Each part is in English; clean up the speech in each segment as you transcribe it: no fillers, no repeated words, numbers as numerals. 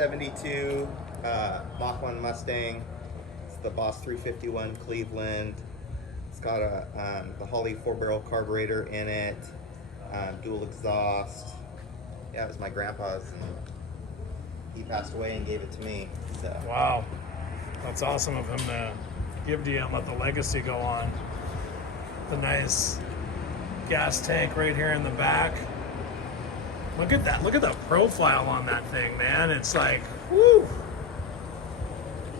72 Mach 1 Mustang. It's the Boss 351 Cleveland. It's got the Holley 4-barrel carburetor in it, dual exhaust. Yeah, it was my grandpa's, and he passed away and gave it to me. So. Wow, that's awesome of him to give to you and let the legacy go on. The nice gas tank right here in the back. Look at that. Look at the profile on that thing, man. It's like, whoo.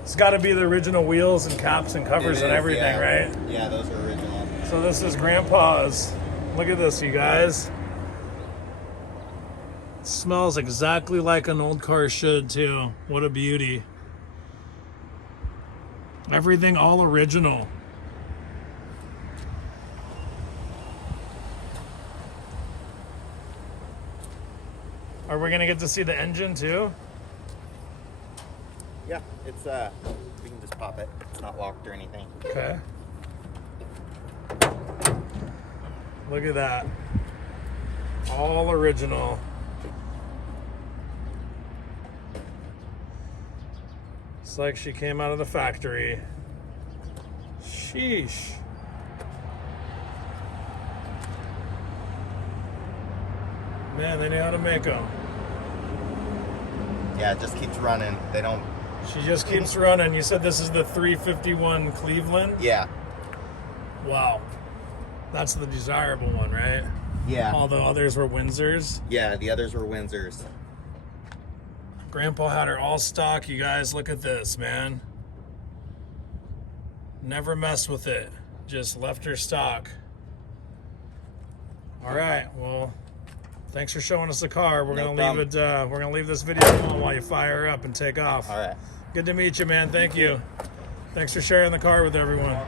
It's got to be the original wheels and caps and covers and everything, yeah. right? Yeah, those are original. So this is Grandpa's. Look at this, you guys. It smells exactly like an old car should, too. What a beauty. Everything all original. Are we gonna get to see the engine too? Yeah, it's we can just pop it. It's not locked or anything. Okay. Look at that. All original. It's like she came out of the factory. Sheesh. Man, they know how to make them. Yeah, it just keeps running. They don't... She just keeps running. You said this is the 351 Cleveland? Yeah. Wow. That's the desirable one, right? Yeah. All the others were Windsors? Yeah, the others were Windsors. Grandpa had her all stock. You guys, look at this, man. Never messed with it. Just left her stock. All right, well... Thanks for showing us the car. We're gonna leave it. We're gonna leave this video on while you fire up and take off. All right. Good to meet you, man. Thank you. Thanks for sharing the car with everyone.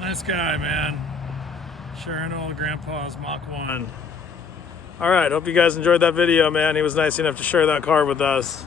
Nice guy, man. Sharing old Grandpa's Mach 1. All right, hope you guys enjoyed that video, man. He was nice enough to share that car with us.